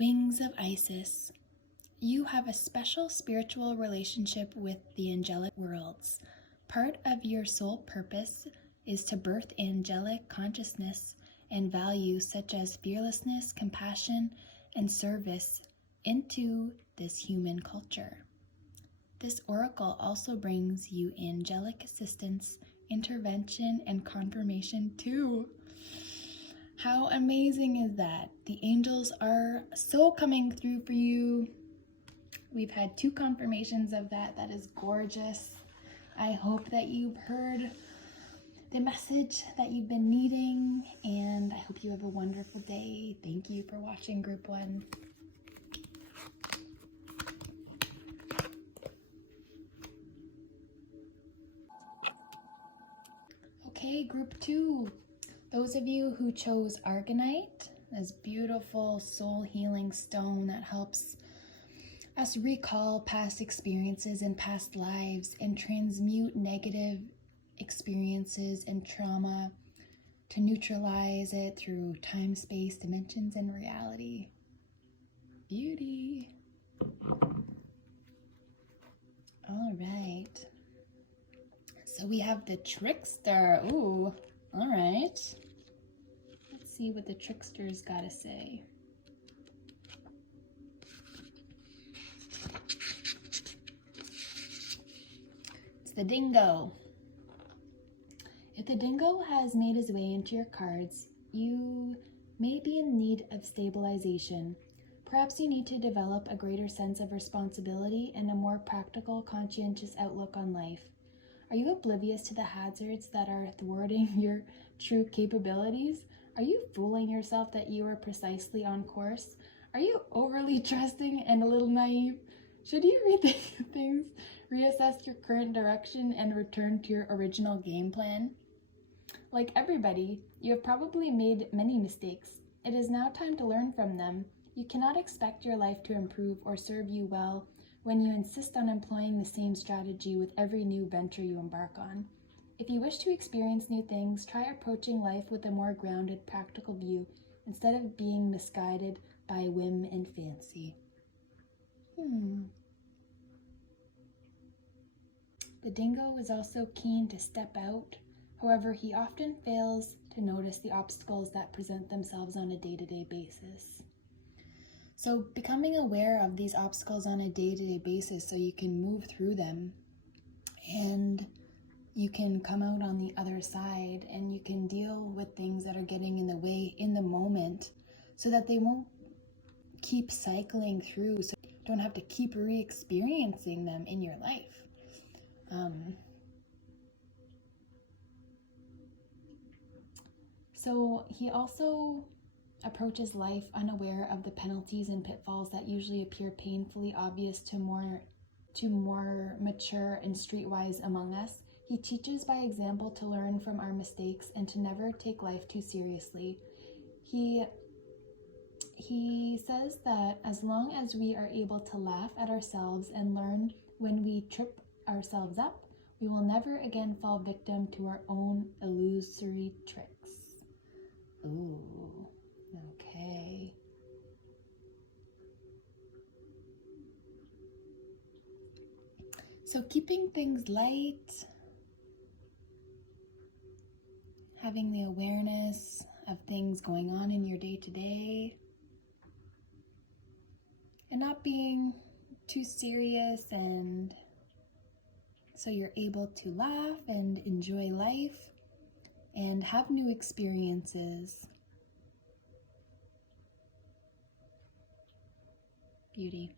Wings of Isis. You have a special spiritual relationship with the angelic worlds. Part of your soul purpose is to birth angelic consciousness and values such as fearlessness, compassion, and service into this human culture. This oracle also brings you angelic assistance, intervention, and confirmation too. How amazing is that? The angels are so coming through for you. We've had 2 confirmations of that. That is gorgeous. I hope that you've heard the message that you've been needing, and I hope you have a wonderful day. Thank you for watching Group 1. Okay, Group 2. Those of you who chose Argonite, this beautiful soul healing stone that helps us recall past experiences and past lives and transmute negative experiences and trauma to neutralize it through time, space, dimensions, and reality. Beauty. All right. So we have the trickster. Ooh, all right. Let's see what the trickster's got to say. It's the dingo. If the dingo has made his way into your cards, you may be in need of stabilization. Perhaps you need to develop a greater sense of responsibility and a more practical, conscientious outlook on life. Are you oblivious to the hazards that are thwarting your true capabilities? Are you fooling yourself that you are precisely on course? Are you overly trusting and a little naive? Should you rethink things, reassess your current direction, and return to your original game plan? Like everybody, you have probably made many mistakes. It is now time to learn from them. You cannot expect your life to improve or serve you well when you insist on employing the same strategy with every new venture you embark on. If you wish to experience new things, try approaching life with a more grounded, practical view instead of being misguided by whim and fancy. The dingo is also keen to step out. However, he often fails to notice the obstacles that present themselves on a day-to-day basis. So becoming aware of these obstacles on a day-to-day basis so you can move through them and you can come out on the other side and you can deal with things that are getting in the way in the moment so that they won't keep cycling through, so you don't have to keep re-experiencing them in your life. So he also approaches life unaware of the penalties and pitfalls that usually appear painfully obvious to more mature and streetwise among us. He teaches by example to learn from our mistakes and to never take life too seriously. He says that as long as we are able to laugh at ourselves and learn when we trip ourselves up, we will never again fall victim to our own illusory tricks. Ooh, okay. So keeping things light, having the awareness of things going on in your day-to-day, and not being too serious, and so you're able to laugh and enjoy life and have new experiences. Beauty.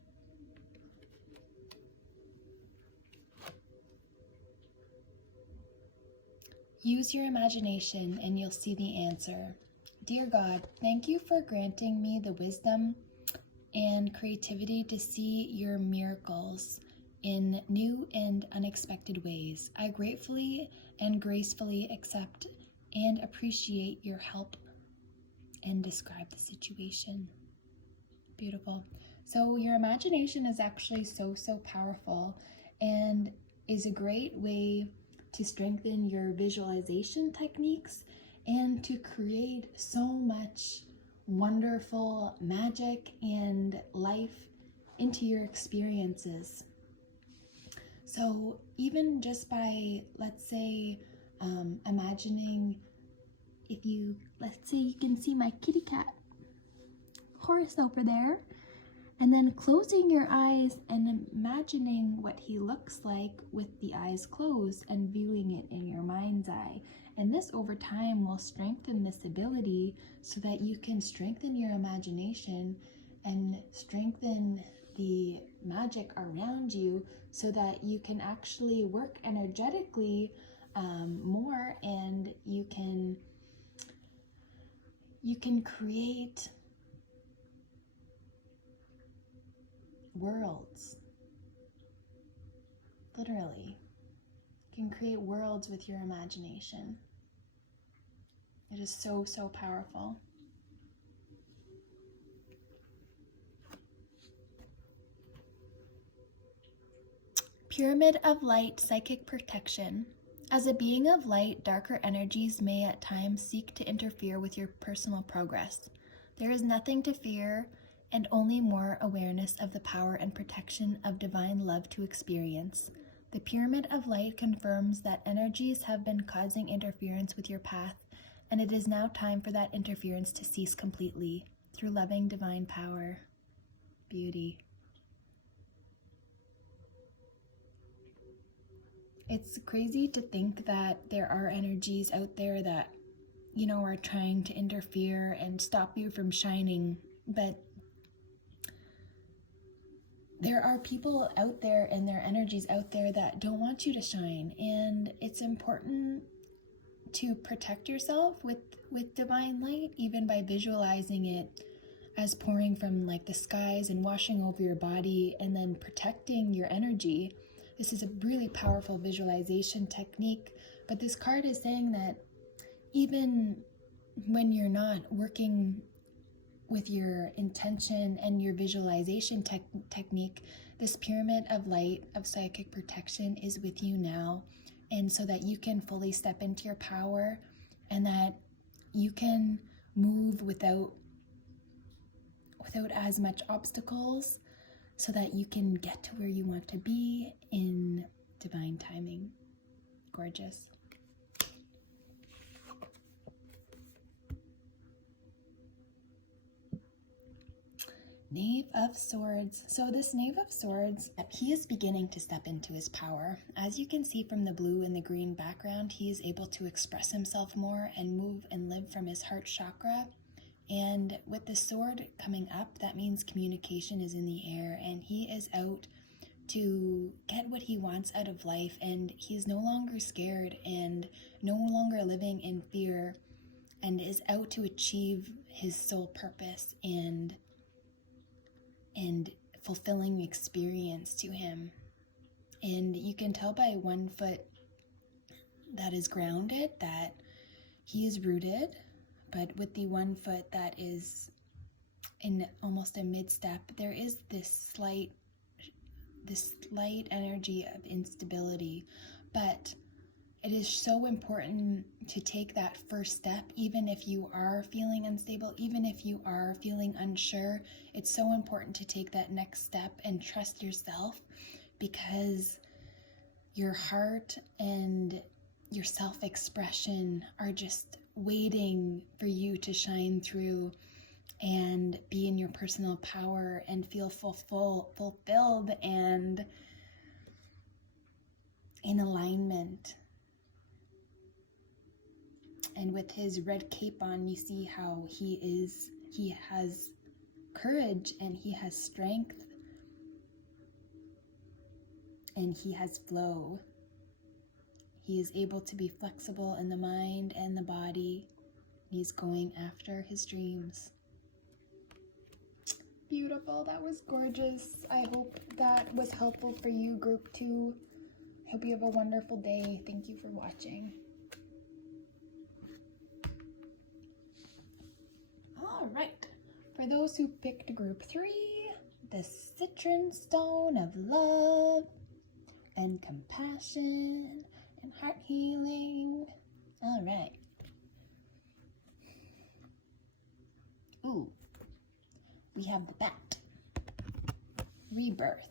Use your imagination and you'll see the answer. Dear God, thank you for granting me the wisdom and creativity to see your miracles in new and unexpected ways. I gratefully and gracefully accept and appreciate your help and describe the situation. Beautiful. So your imagination is actually so powerful and is a great way to strengthen your visualization techniques and to create so much wonderful magic and life into your experiences. So even just by, let's say, imagining, let's say you can see my kitty cat Horace over there, and then closing your eyes and imagining what he looks like with the eyes closed and viewing it in your mind's eye. And this over time will strengthen this ability so that you can strengthen your imagination and strengthen the magic around you so that you can actually work energetically more, and you can create worlds. Literally. You can create worlds with your imagination. It is so powerful. Pyramid of Light Psychic Protection. As a being of light, darker energies may at times seek to interfere with your personal progress. There is nothing to fear and only more awareness of the power and protection of divine love to experience. The pyramid of light confirms that energies have been causing interference with your path, and it is now time for that interference to cease completely through loving divine power. Beauty. It's crazy to think that there are energies out there that, are trying to interfere and stop you from shining, but there are people out there and there are energies out there that don't want you to shine, and it's important to protect yourself with divine light, even by visualizing it as pouring from like the skies and washing over your body and then protecting your energy. This is a really powerful visualization technique, but this card is saying that even when you're not working with your intention and your visualization technique, this pyramid of light of psychic protection is with you now, and so that you can fully step into your power and that you can move without as much obstacles, so that you can get to where you want to be in divine timing. Gorgeous. Knave of Swords. So this Knave of Swords, he is beginning to step into his power. As you can see from the blue and the green background, he is able to express himself more and move and live from his heart chakra. And with the sword coming up, that means communication is in the air, and he is out to get what he wants out of life, and he's no longer scared and no longer living in fear, and is out to achieve his soul purpose and fulfilling experience to him. And you can tell by one foot that is grounded that he is rooted, but with the one foot that is in almost a mid-step, there is this slight energy of instability. But it is so important to take that first step, even if you are feeling unstable, even if you are feeling unsure. It's so important to take that next step and trust yourself, because your heart and your self-expression are just waiting for you to shine through and be in your personal power and feel fulfilled and in alignment. And with his red cape on, you see how he has courage and he has strength and he has flow. He is able to be flexible in the mind and the body. He's going after his dreams. Beautiful. That was gorgeous. I hope that was helpful for you, group 2. Hope you have a wonderful day. Thank you for watching. All right. For those who picked group 3, the citron stone of love and compassion and heart healing. All right. Ooh, we have the bat. Rebirth.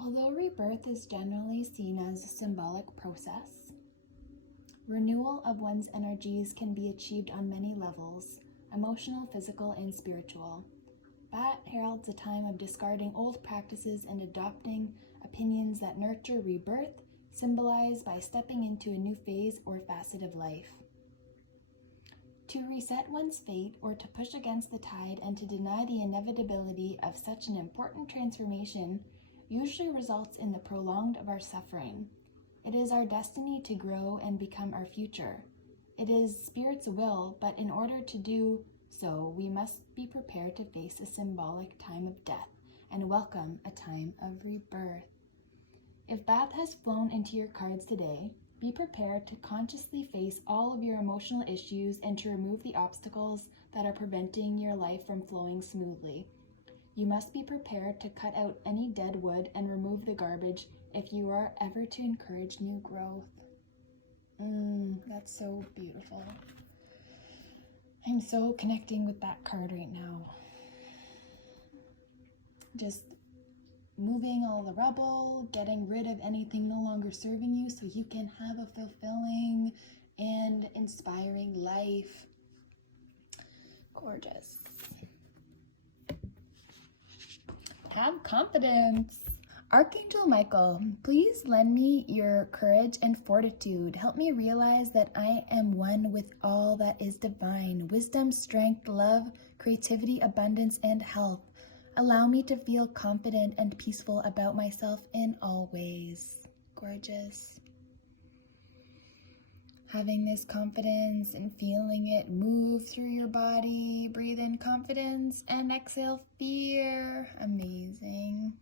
Although rebirth is generally seen as a symbolic process, renewal of one's energies can be achieved on many levels: emotional, physical, and spiritual. Bat heralds a time of discarding old practices and adopting opinions that nurture rebirth, symbolized by stepping into a new phase or facet of life. To reset one's fate, or to push against the tide and to deny the inevitability of such an important transformation, usually results in the prolonged of our suffering. It is our destiny to grow and become our future. It is Spirit's will, but in order to do so, we must be prepared to face a symbolic time of death and welcome a time of rebirth. If Bath has flown into your cards today, be prepared to consciously face all of your emotional issues and to remove the obstacles that are preventing your life from flowing smoothly. You must be prepared to cut out any dead wood and remove the garbage if you are ever to encourage new growth. That's so beautiful. I'm so connecting with that card right now. Just moving all the rubble, getting rid of anything no longer serving you so you can have a fulfilling and inspiring life. Gorgeous. Have confidence. Archangel Michael, please lend me your courage and fortitude. Help me realize that I am one with all that is divine. Wisdom, strength, love, creativity, abundance, and health. Allow me to feel confident and peaceful about myself in all ways. Gorgeous. Having this confidence and feeling it move through your body. Breathe in confidence and exhale fear. Amazing.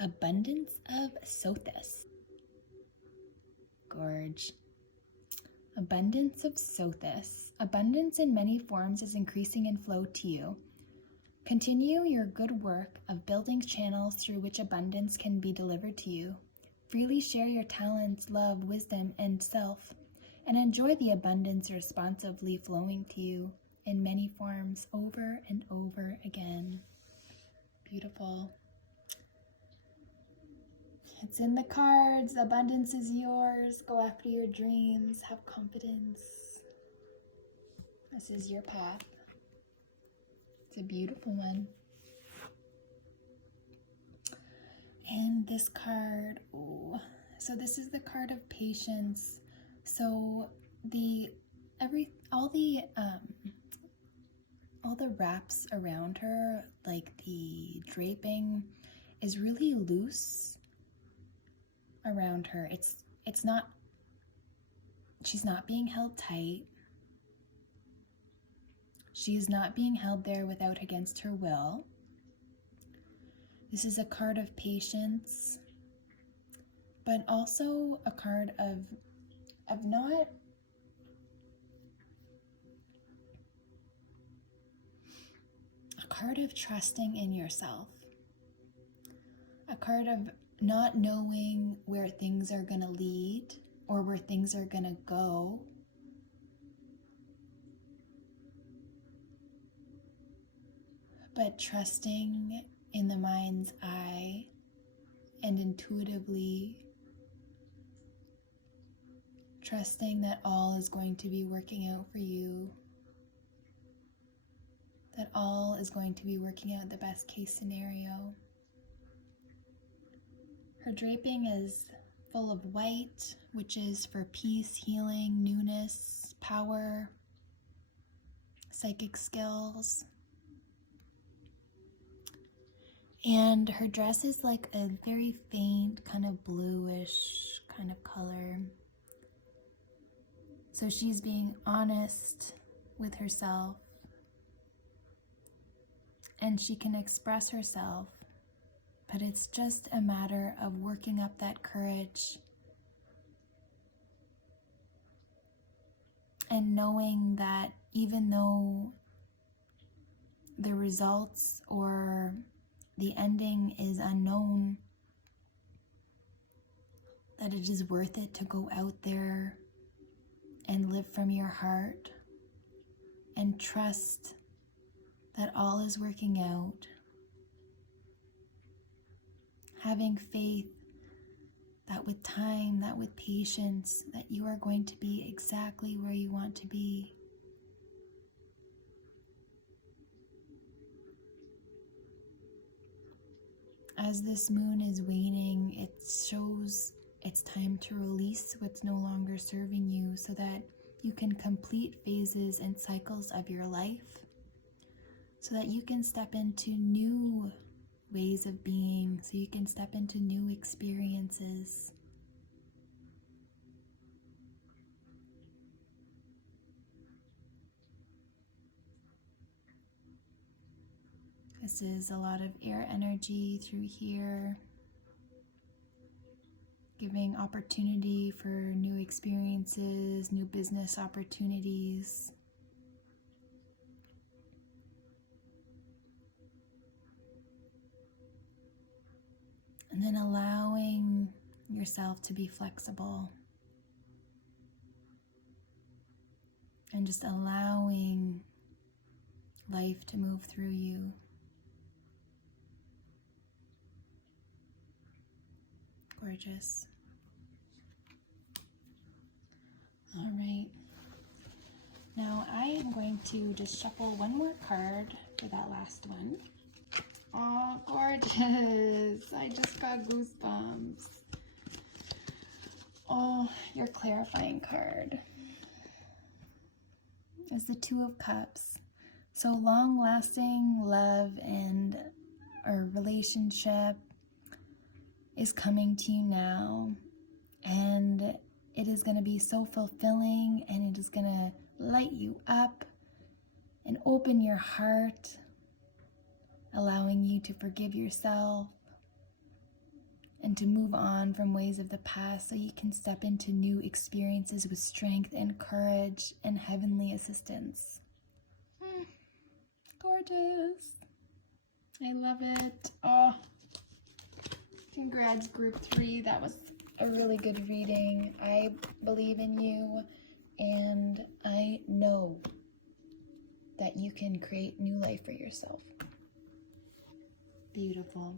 Abundance of Sothis. Gorge. Abundance of Sothis. Abundance in many forms is increasing in flow to you. Continue your good work of building channels through which abundance can be delivered to you. Freely share your talents, love, wisdom, and self, and enjoy the abundance responsively flowing to you in many forms over and over again. Beautiful. It's in the cards. Abundance is yours. Go after your dreams. Have confidence. This is your path. It's a beautiful one. And this card, so this is the card of patience. So all the wraps around her, like the draping, is really loose around her. She's not being held tight. She is not being held there against her will. This is a card of patience, but also a card of not a card of trusting in yourself. A card of not knowing where things are going to lead or where things are going to go. But trusting in the mind's eye and intuitively trusting that all is going to be working out for you, that all is going to be working out the best case scenario. Her draping is full of white, which is for peace, healing, newness, power, psychic skills. And her dress is like a very faint, kind of bluish kind of color. So she's being honest with herself, and she can express herself, but it's just a matter of working up that courage and knowing that even though the results or the ending is unknown, that it is worth it to go out there and live from your heart and trust that all is working out. Having faith that with time, that with patience, that you are going to be exactly where you want to be. As this moon is waning, it shows it's time to release what's no longer serving you so that you can complete phases and cycles of your life, so that you can step into new ways of being, so you can step into new experiences. This is a lot of air energy through here. giving opportunity for new experiences, new business opportunities. And then allowing yourself to be flexible. And just allowing life to move through you. Gorgeous. All right. Now I am going to just shuffle one more card for that last one. Oh, gorgeous. I just got goosebumps. Oh, your clarifying card is the Two of Cups. So long-lasting love and our relationship is coming to you now, and it is going to be so fulfilling, and it is going to light you up and open your heart, allowing you to forgive yourself and to move on from ways of the past so you can step into new experiences with strength and courage and heavenly assistance. Gorgeous. I love it. Oh, congrats, group 3. That was a really good reading. I believe in you, and I know that you can create new life for yourself. Beautiful.